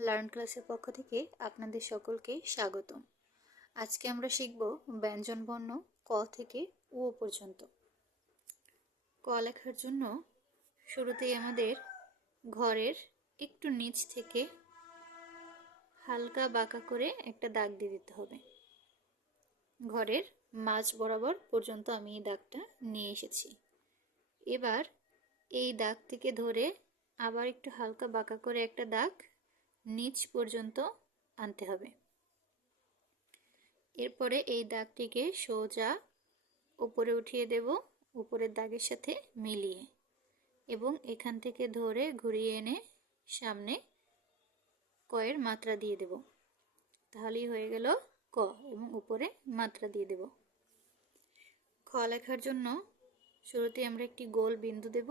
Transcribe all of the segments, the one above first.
Learn ক্লাসের পক্ষ থেকে আপনাদের সকলকে স্বাগতম। আজকে আমরা শিখব ব্যঞ্জন বর্ণ ক থেকে ও পর্যন্ত। ক লেখার জন্য শুরুতেই আমাদের ঘরের একটু নিচ থেকে হালকা বাঁকা করে একটা দাগ দিয়ে দিতে হবে। ঘরের মাঝ বরাবর পর্যন্ত আমি এই দাগটা নিয়ে এসেছি। এবার এই দাগ থেকে ধরে আবার একটু হালকা বাঁকা করে একটা দাগ নিচ পর্যন্ত আনতে হবে। এরপরে এই দাগটিকে সোজা উপরে উঠিয়ে দেব, উপরের দাগের সাথে মিলিয়ে, এবং এখান থেকে ধরে ঘুরিয়ে এনে সামনে কয়ের মাত্রা দিয়ে দেব। তাহলেই হয়ে গেল ক, এবং উপরে মাত্রা দিয়ে দেব। খ লেখার জন্য শুরুতে আমরা একটি গোল বিন্দু দেব।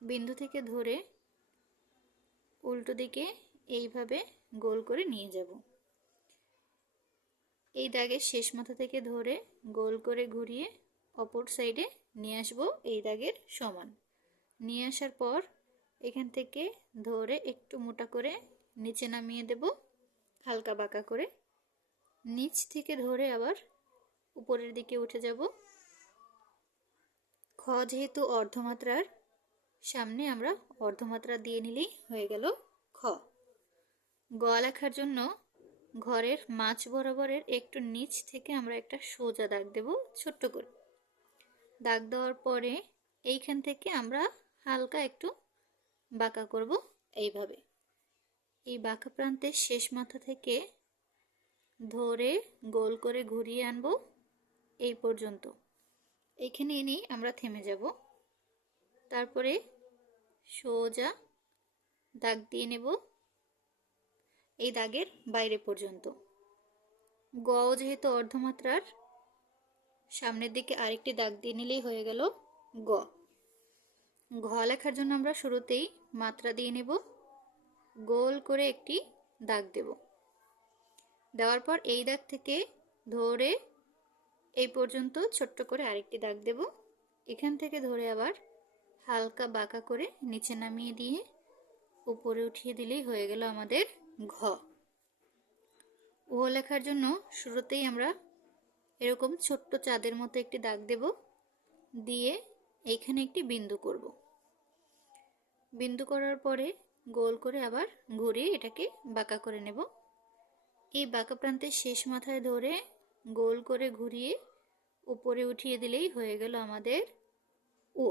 বিন্দু থেকে ধরে উল্টো দিকে এইভাবে গোল করে নিয়ে যাব। এই দাগের শেষ মাথা থেকে ধরে গোল করে ঘুরিয়ে অপর সাইডে নিয়ে আসব, এই দাগের সমান। নিয়ে আসার পর এখান থেকে ধরে একটু মোটা করে নিচে নামিয়ে দেব, হালকা বাঁকা করে। নিচ থেকে ধরে আবার উপরের দিকে উঠে যাব। খ যেহেতু অর্ধমাত্রার, সামনে আমরা অর্ধমাত্রা দিয়ে নিলেই হয়ে গেল খ। গ লেখার জন্য ঘরের মাঝ বরাবরের একটু নিচ থেকে আমরা একটা সোজা দাগ দেব, ছোট্ট করে। দাগ দেওয়ার পরে এইখান থেকে আমরা হালকা একটু বাঁকা করব এইভাবে। এই বাঁকা প্রান্তের শেষ মাথা থেকে ধরে গোল করে ঘুরিয়ে আনবো এই পর্যন্ত। এইখানে এনেই আমরা থেমে যাব। তারপরে সোজা দাগ দিয়ে নেব এই দাগের বাইরে পর্যন্ত। গ যেহেতু অর্ধমাত্রার, সামনের দিকে আরেকটি দাগ দিয়ে নিলেই হয়ে গেল গ। ঘ লেখার জন্য আমরা শুরুতেই মাত্রা দিয়ে নেব, গোল করে একটি দাগ দেব। দেওয়ার পর এই দাগ থেকে ধরে এই পর্যন্ত ছোট্ট করে আরেকটি দাগ দেব। এখান থেকে ধরে আবার হালকা বাঁকা করে নিচে নামিয়ে দিয়ে উপরে উঠিয়ে দিলেই হয়ে গেল আমাদের ঘ। ও লেখার জন্য শুরুতেই আমরা এরকম ছোট্ট চাঁদের মতো একটি দাগ দেব, দিয়ে এইখানে একটি বিন্দু করব। বিন্দু করার পরে গোল করে আবার ঘুরিয়ে এটাকে বাঁকা করে নেব। এই বাঁকা প্রান্তের শেষ মাথায় ধরে গোল করে ঘুরিয়ে উপরে উঠিয়ে দিলেই হয়ে গেল আমাদের ও।